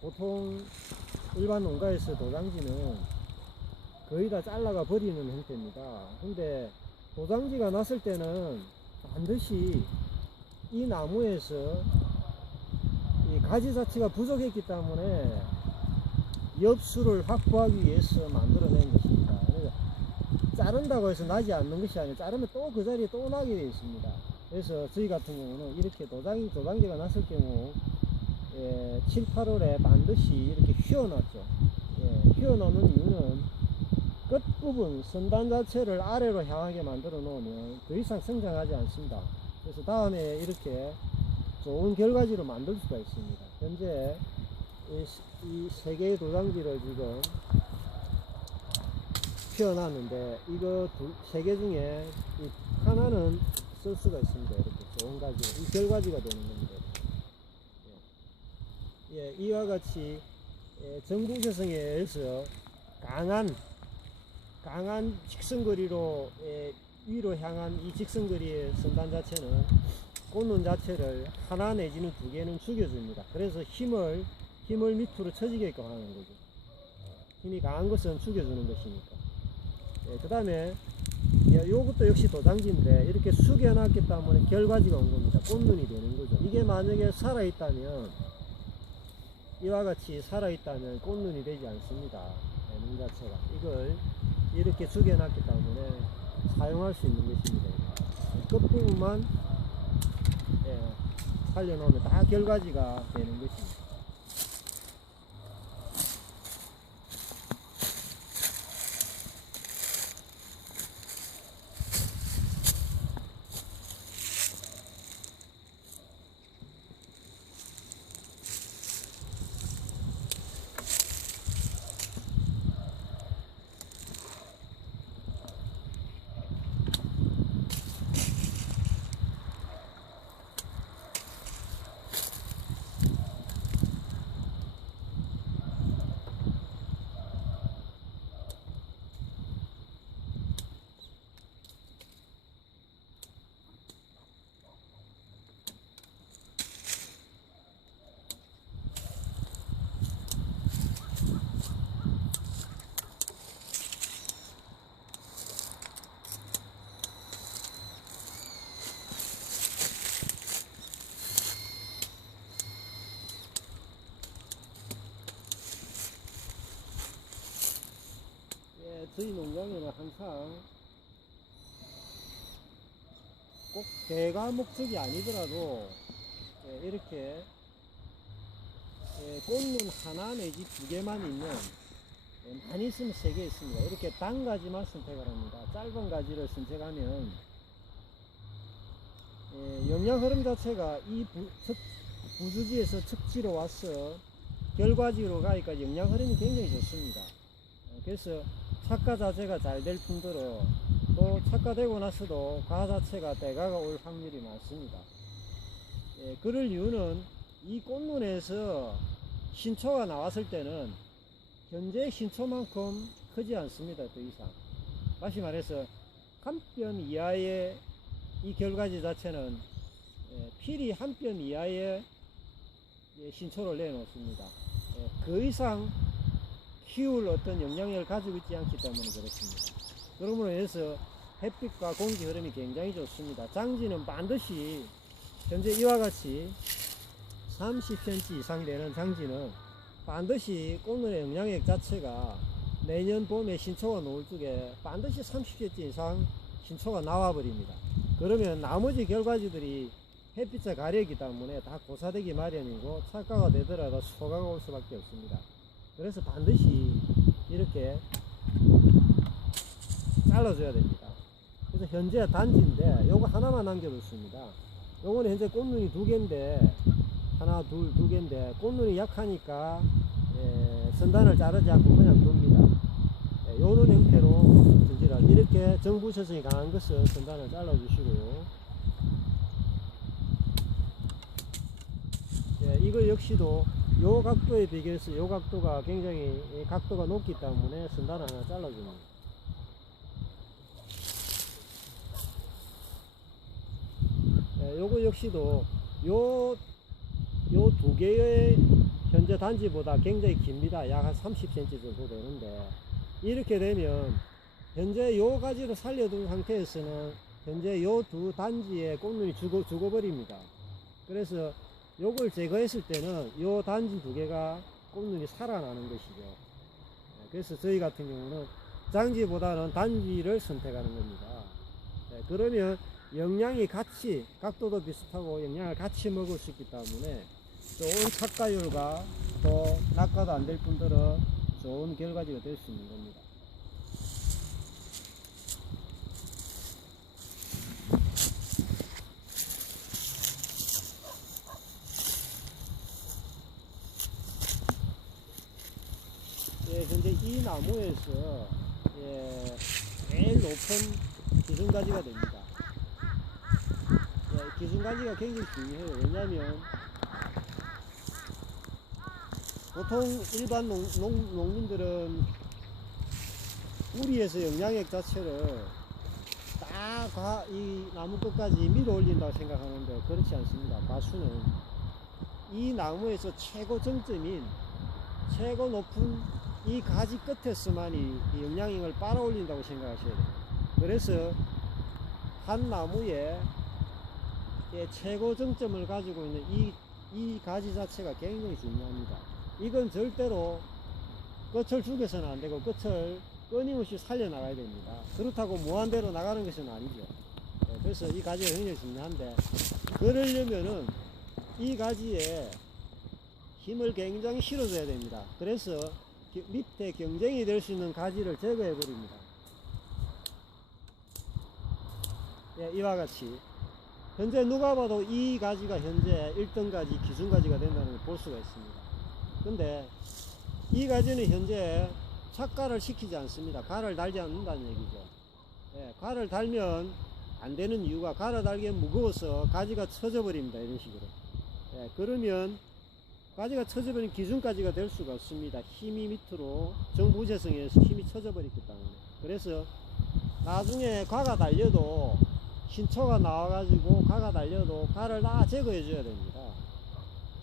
보통 일반 농가에서 도장지는 거의 다 잘라가 버리는 형태입니다. 근데 도장지가 났을 때는 반드시 이 나무에서 이 가지 자체가 부족했기 때문에 엽수를 확보하기 위해서 만들어낸 것입니다. 그래서 자른다고 해서 나지 않는 것이 아니라 자르면 또 그 자리에 또 나게 되어 있습니다. 그래서 저희 같은 경우는 이렇게 도장지가 났을 경우 7, 8월에 반드시 이렇게 휘어놨죠. 휘어놓는 이유는 끝부분 선단 자체를 아래로 향하게 만들어 놓으면 더 이상 성장하지 않습니다. 그래서 다음에 이렇게 좋은 결과지로 만들 수가 있습니다. 현재 이 세 개의 도장지를 지금 휘어놨는데 이거 세 개 중에 하나는 쓸 수가 있습니다. 이렇게 좋은 가지, 이 결과지가 되는 겁니다. 이와 같이 정부세성에 의해서 강한 직선거리로 위로 향한 이 직선거리의 선단 자체는 꽃눈 자체를 하나 내지는 두 개는 죽여줍니다. 그래서 힘을 밑으로 처지게끔 하는 거죠. 힘이 강한 것은 죽여주는 것이니까. 그 다음에 요것도 역시 도장지인데 이렇게 숙여놨기 때문에 결과지가 온 겁니다. 꽃눈이 되는 거죠. 이게 만약에 살아있다면, 이와 같이 살아있다면 꽃눈이 되지 않습니다. 눈 자체가. 이걸 이렇게 숙여놨기 때문에 사용할 수 있는 것입니다. 끝부분만 살려놓으면 다 결과지가 되는 것입니다. 저희 농장에는 항상 꼭 대가 목적이 아니더라도 이렇게 꽃눈 하나 내지 두 개만 있는, 많이 있으면 세 개 있습니다. 이렇게 단 가지만 선택을 합니다. 짧은 가지를 선택하면 영양 흐름 자체가 이 부주지에서 척지로 와서 결과지로 가니까 영양 흐름이 굉장히 좋습니다. 그래서 착과 자체가 잘 될 뿐더러 또 착과되고 나서도 가 자체가 대가가 올 확률이 많습니다. 그럴 이유는 이 꽃눈에서 신초가 나왔을 때는 현재 신초만큼 크지 않습니다. 더 이상. 다시 말해서 한 뼘 이하의 이 결과지 자체는 필이 한 뼘 이하의 신초를 내놓습니다. 그 이상 키울 어떤 영향력을 가지고 있지 않기 때문에 그렇습니다. 그러므로 해서 햇빛과 공기 흐름이 굉장히 좋습니다. 장지는 반드시 현재 이와 같이 30cm 이상 되는 장지는 반드시 꽃눈의 영향력 자체가 내년 봄에 신초가 놓을 적에 반드시 30cm 이상 신초가 나와 버립니다. 그러면 나머지 결과지들이 햇빛에 가려있기 때문에 다 고사되기 마련이고 착과가 되더라도 소가가 올 수밖에 없습니다. 그래서 반드시 이렇게 잘라줘야 됩니다. 그래서 현재 단지인데 요거 하나만 남겨뒀습니다. 요거는 현재 꽃눈이 두 개인데, 하나 두 개인데 꽃눈이 약하니까 선단을 자르지 않고 그냥 둡니다. 요런 형태로 전지를 이렇게 정부세성이 강한 것은 선단을 잘라주시고요. 이거 역시도 요 각도에 비교해서 요 각도가 굉장히 각도가 높기 때문에 선단을 하나 잘라줍니다. 요거 역시도 요 두 개의 현재 현재 단지보다 굉장히 깁니다. 약 한 30cm 정도 되는데, 이렇게 되면 현재 요 가지를 살려둔 상태에서는 현재 요 두 단지의 꽃눈이 죽어버립니다. 그래서 요걸 제거했을 때는 요 단지 두 개가 꽃눈이 살아나는 것이죠. 그래서 저희 같은 경우는 장지보다는 단지를 선택하는 겁니다. 그러면 영양이 같이, 각도도 비슷하고 영양을 같이 먹을 수 있기 때문에 좋은 착과율과 또 낙과도 안 될 뿐더러 좋은 결과지가 될 수 있는 겁니다. 예, 현재 이 나무에서 제일 높은 기준가지가 됩니다. 예, 기준가지가 굉장히 중요해요. 왜냐하면 보통 일반 농민들은 우리에서 영양액 자체를 딱 이 나무 끝까지 밀어 올린다고 생각하는데 그렇지 않습니다. 과수는 이 나무에서 최고 정점인 최고 높은 이 가지 끝에서만 이 영양액을 빨아 올린다고 생각하셔야 돼요. 그래서 한 나무에 최고 정점을 가지고 있는 이 가지 자체가 굉장히 중요합니다. 이건 절대로 끝을 죽여서는 안 되고 끝을 끊임없이 살려나가야 됩니다. 그렇다고 무한대로 나가는 것은 아니죠. 그래서 이 가지가 굉장히 중요한데, 그러려면은 이 가지에 힘을 굉장히 실어줘야 됩니다. 그래서 밑에 경쟁이 될 수 있는 가지를 제거해 버립니다. 예, 이와 같이 현재 누가 봐도 이 가지가 현재 1등 가지, 기준 가지가 된다는 걸 볼 수가 있습니다. 근데 이 가지는 현재 착과를 시키지 않습니다. 가를 달지 않는다는 얘기죠. 예, 가를 달면 안 되는 이유가, 가를 달기엔 무거워서 가지가 처져 버립니다. 이런 식으로. 예, 그러면 가지가 처져버린 기준가지가 될 수가 없습니다. 힘이 밑으로 정부재성에 의해서 힘이 처져버렸기 때문에. 그래서 나중에 가가 달려도, 신초가 나와가지고 가가 달려도 가를 다 제거해 줘야 됩니다.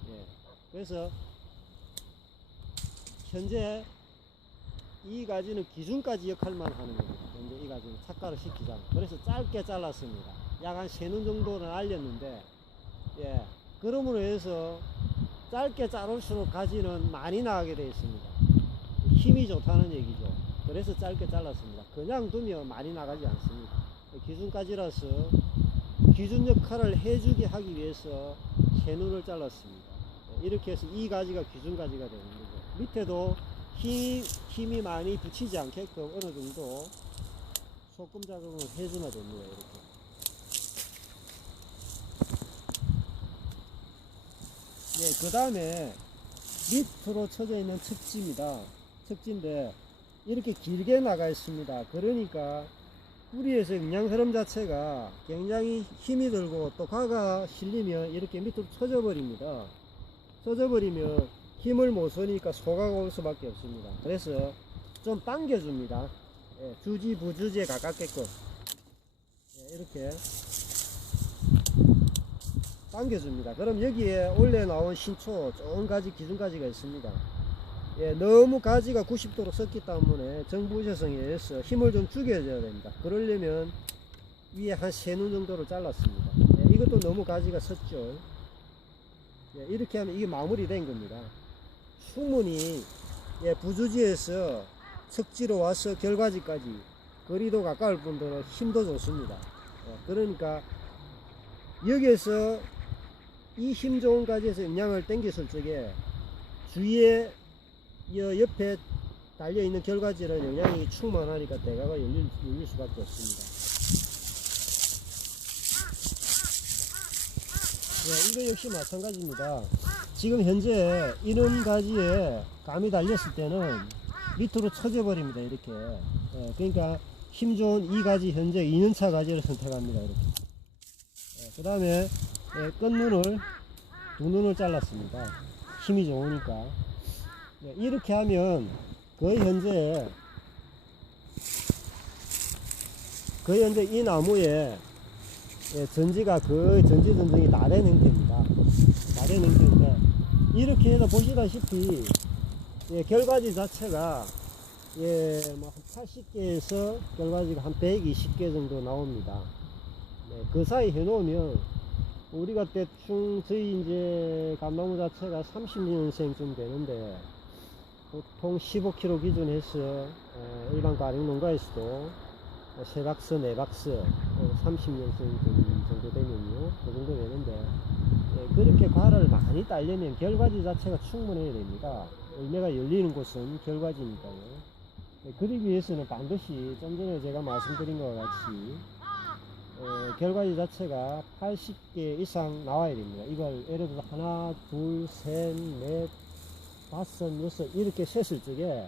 예. 그래서 현재 이 가지는 기준까지 역할만 하는 겁니다. 현재 이 가지는 착과를 시키지 않고. 그래서 짧게 잘랐습니다. 약 한 3눈 정도는 알렸는데, 예. 그러므로 해서 짧게 자를수록 가지는 많이 나가게 되어 있습니다. 힘이 좋다는 얘기죠. 그래서 짧게 잘랐습니다. 그냥 두면 많이 나가지 않습니다. 기준가지라서 기준 역할을 해주게 하기 위해서 3눈을 잘랐습니다. 이렇게 해서 이 가지가 기준가지가 되는 거죠. 밑에도 힘이 많이 붙이지 않게끔 어느 정도 소금 작업을 해주면 됩니다. 이렇게. 예, 그 다음에 밑으로 쳐져 있는 척지입니다. 척지인데 이렇게 길게 나가 있습니다. 그러니까 뿌리에서 영양 흐름 자체가 굉장히 힘이 들고, 또 가가 실리면 이렇게 밑으로 쳐져 버립니다. 쳐져 버리면 힘을 못 쓰니까 소가가 올 수밖에 없습니다. 그래서 좀 당겨줍니다. 예, 주지 부주지에 가깝게끔. 예, 이렇게 당겨줍니다. 그럼 여기에 원래 나온 신초 좋은 가지, 기준가지가 있습니다. 예, 너무 가지가 90도로 섰기 때문에 정부재성에 의해서 힘을 좀 죽여줘야 됩니다. 그러려면 위에 한 3눈 정도를 잘랐습니다. 예, 이것도 너무 가지가 섰죠. 예, 이렇게 하면 이게 마무리된 겁니다. 충분히 예, 부주지에서 척지로 와서 결과지까지 거리도 가까울 뿐더러 힘도 좋습니다. 예, 그러니까 여기에서 이 힘 좋은 가지에서 영양을 땡겼을 적에 주위에 옆에 달려있는 결과지는 영양이 충만하니까 대가가 열릴 수밖에 없습니다. 네, 이거 역시 마찬가지입니다. 지금 현재 이런 가지에 감이 달렸을 때는 밑으로 쳐져 버립니다. 이렇게. 네, 그러니까 힘 좋은 이 가지 현재 2년차 가지를 선택합니다. 이렇게. 네, 그 다음에 끝눈을 2눈을 잘랐습니다. 힘이 좋으니까. 네, 이렇게 하면 거의 현재 이 나무에 전지가 거의 전지 전증이 다 된 형태입니다. 다 된 형태인데 이렇게 해서 보시다시피 예, 결과지 자체가 예, 뭐 80개에서 결과지가 한 120개 정도 나옵니다. 네, 그 사이 해놓으면 우리가 대충 저희 이제 감나무 자체가 30년생쯤 되는데 보통 15kg 기준해서 일반 가령 농가에서도 3박스, 4박스 30년생 정도 되면요 그 정도 되는데 그렇게 과를 많이 따려면 결과지 자체가 충분해야 됩니다. 열매가 열리는 곳은 결과지니까요. 그러기 위해서는 반드시 좀 전에 제가 말씀드린 것과 같이 결과지 자체가 80개 이상 나와야 됩니다. 이걸 예를 들어서 하나, 둘, 셋, 넷, 다섯, 여섯 이렇게 셌을 적에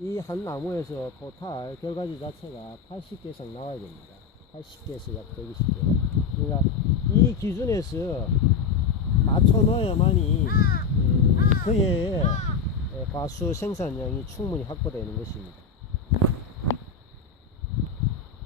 이 한 나무에서 토탈 결과지 자체가 80개 이상 나와야 됩니다. 80개에서 약 120개. 그러니까 이 기준에서 맞춰 넣어야만이 그 해에 과수 생산량이 충분히 확보되는 것입니다.